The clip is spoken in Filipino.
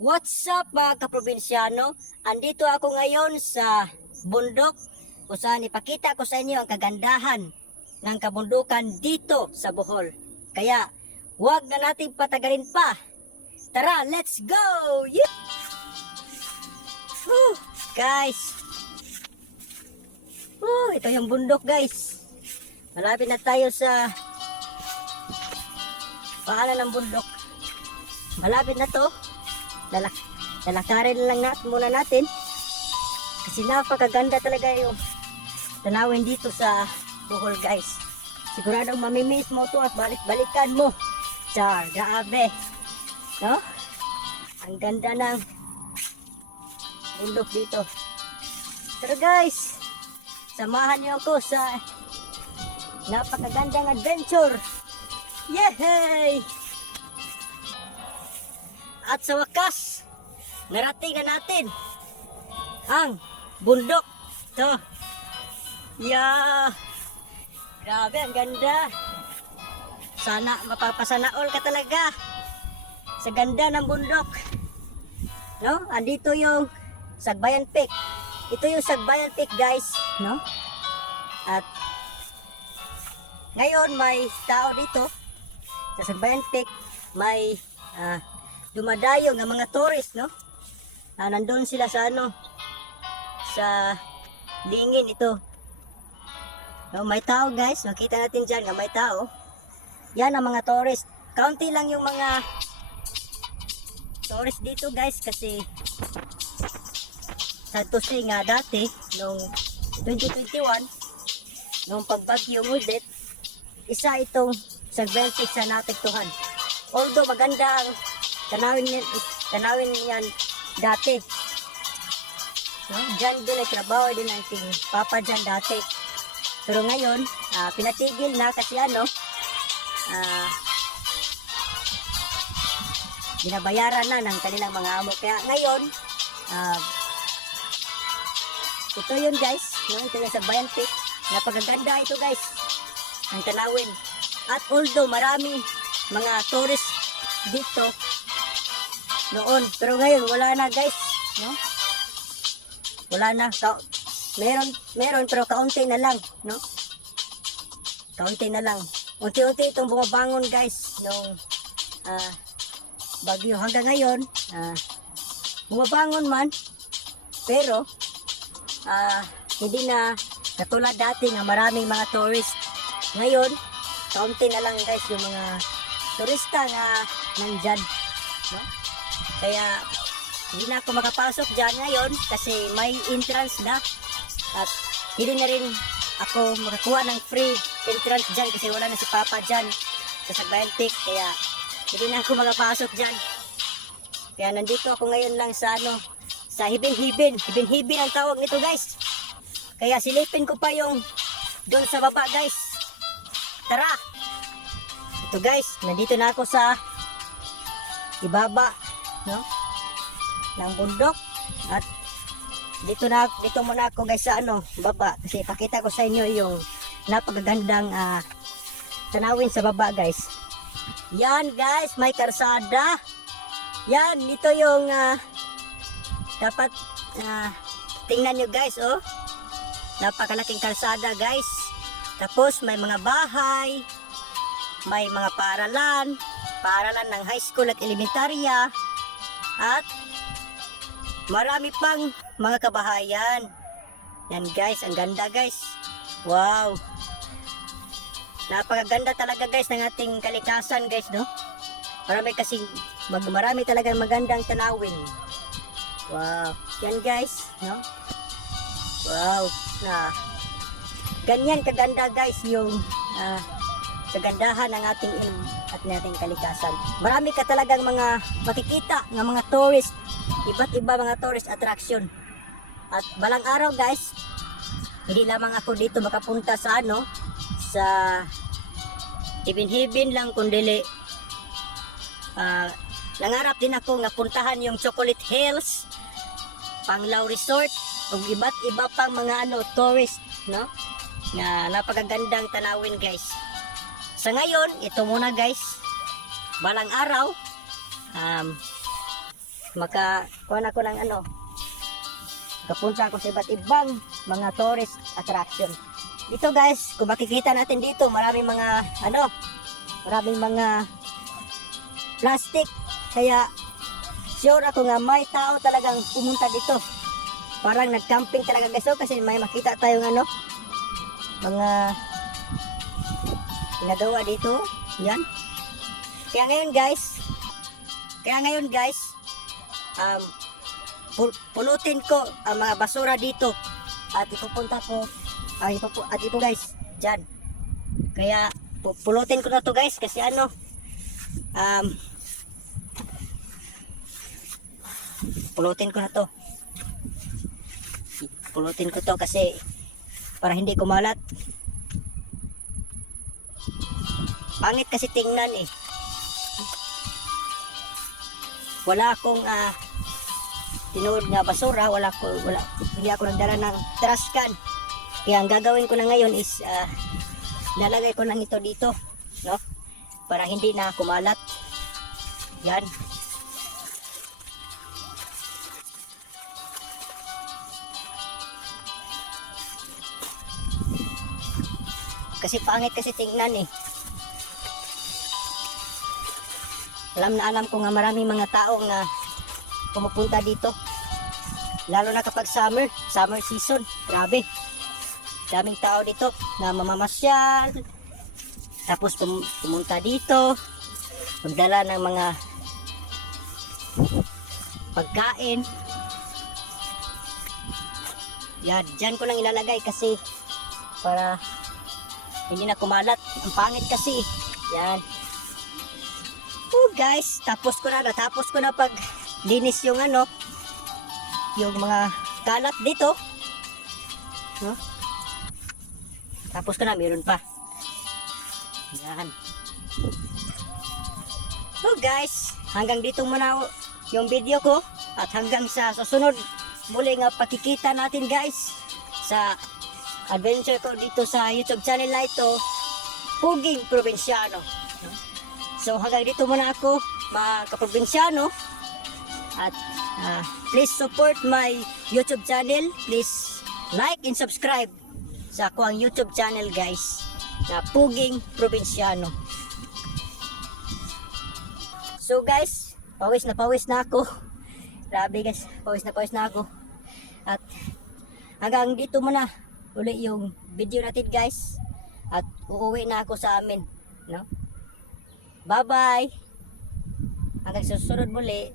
What's up mga kaprobinsyano? Andito ako ngayon sa bundok kung saan ipakita ko sa inyo ang kagandahan ng kabundukan dito sa Bohol. Kaya huwag na nating patagalin pa. Tara, let's go! Yeah! Guys, ito yung bundok guys. Malapit na tayo sa paanan ng bundok. Malapit na to. Lalakarin lang muna natin kasi napakaganda talaga yung tanawin dito sa Bohol guys. Siguradong mamimiss mo to at balik-balikan mo. Char, grabe, no? Ang ganda ng bundok dito. Pero guys, samahan niyo ako sa napakagandang adventure. Yay! At sa wakas, narating na natin ang bundok. Ito. Yeah. Grabe, ang ganda. Sana mapapasana all ka talaga sa ganda ng bundok. No? Andito yung Sagbayan Peak. Ito yung Sagbayan Peak, guys, no? At ngayon may tao dito sa Sagbayan Peak. May dumadayo ng mga tourist, no? Nandun sila sa sa lingin ito. No, may tao guys, makita natin dyan nga may tao. Yan ang mga tourist. Kaunti lang yung mga tourist dito guys kasi sa tusi nga dati noong 2021 noong pagbagyo Udit, isa itong Sagbayan Peak sa naapektuhan. Although maganda ang tanawin yan dati. No? Diyan din nagtrabaho din ang king papa dyan dati. Pero ngayon, pinatigil na kasi binabayaran na ng kanilang mga amo. Kaya ngayon, ito yun guys. No? Ito yung Sagbayan Peak. Napakaganda ito guys. Ang tanawin. At although marami mga tourist dito noon, pero ngayon wala na guys, no? Wala na. Meron pero kaunti na lang, no? Kaunti na lang. Unti-unti itong bumabangon guys nung bagyo hanggang ngayon, bumabangon man pero hindi na katulad dati nga maraming mga tourist. Ngayon kaunti na lang guys yung mga turista nga nandyan, no? Kaya hindi na ako makapasok dyan ngayon kasi may entrance na at hindi na rin ako makakuha ng free entrance dyan kasi wala na si Papa dyan sa Sagbayan Peak. Kaya hindi na ako makapasok dyan. Kaya nandito ako ngayon lang sa sa hibin-hibin. Hibin-hibin ang tawag nito guys. Kaya silipin ko pa yung doon sa baba guys. Tara! Ito guys, nandito na ako sa ibaba, no? Ng bundok. At dito muna ako guys sa baba kasi pakita ko sa inyo yung napakagandang tanawin sa baba guys. Yan guys, may karsada. Yan, ito yung dapat tingnan nyo guys, oh. Napakalaking kalsada guys. Tapos may mga bahay, may mga paaralan ng high school at elementarya, at marami pang mga kabahayan. Yan guys, ang ganda guys. Wow. Napakaganda talaga guys ng ating kalikasan guys, no? Marami talagang magandang tanawin. Wow. Yan guys, no? Wow. Ganyan kaganda guys yung kagandahan ng ating at nating kalikasan. Marami ka talagang mga makikita ng mga tourist, iba't iba mga tourist attraction. At balang araw guys, hindi lamang ako dito makapunta sa sa hibin-hibin lang kundi nangarap din ako nga puntahan yung Chocolate Hills, Panglao Resort, ug iba't iba pang mga tourist, no? Na napakagandang tanawin guys. Sa ngayon, ito muna guys. Balang araw, makakuha ako ng ano, kapunta ako sa iba't ibang mga tourist attraction. Dito guys, kung makikita natin dito, maraming mga ano, maraming mga plastic. Kaya sure ako nga may tao talagang pumunta dito. Parang nag-camping talaga guys. So, kasi may makita tayong ano, mga ginagawa dito. Yan. Kaya ngayon guys, pulutin ko ang mga basura dito at ipupunta ko at ito guys dyan. Kaya pulutin ko na to guys kasi ano, pulutin ko to kasi para hindi kumalat. Pangit kasi tingnan eh. Wala akong tinuod nga basura, hindi ako nagdala ng trash can. Kaya ang gagawin ko na ngayon is lalagay ko lang ito dito, no? Para hindi na kumalat. Yan. Kasi pangit kasi tingnan eh. Alam ko nga maraming mga tao nga pumupunta dito. Lalo na kapag summer season. Grabe. Daming tao dito na mamamasyal. Tapos pumunta dito. Magdala ng mga pagkain. Yan, dyan ko lang ilalagay kasi para hindi na kumalat. Ang pangit kasi. Yan. Oh guys, natapos ko na pag linis yung ano, yung mga kalat dito. No? Tapos ko na, meron pa. Yan. So guys, hanggang dito muna yung video ko at hanggang sa susunod muli nga pakikita natin guys sa adventure ko dito sa YouTube channel na ito, Puging Probinsyano. So hanggang dito muna ako mga kaprobinsyano at please support my YouTube channel. Please like and subscribe sa ako ang YouTube channel guys na Puging Probinsyano. So guys, pawis na ako. Grabe guys, pawis na ako. At hanggang dito muna uli yung video natin guys. At uuwi na ako sa amin, no? Bye bye. Hanggang susunod muli.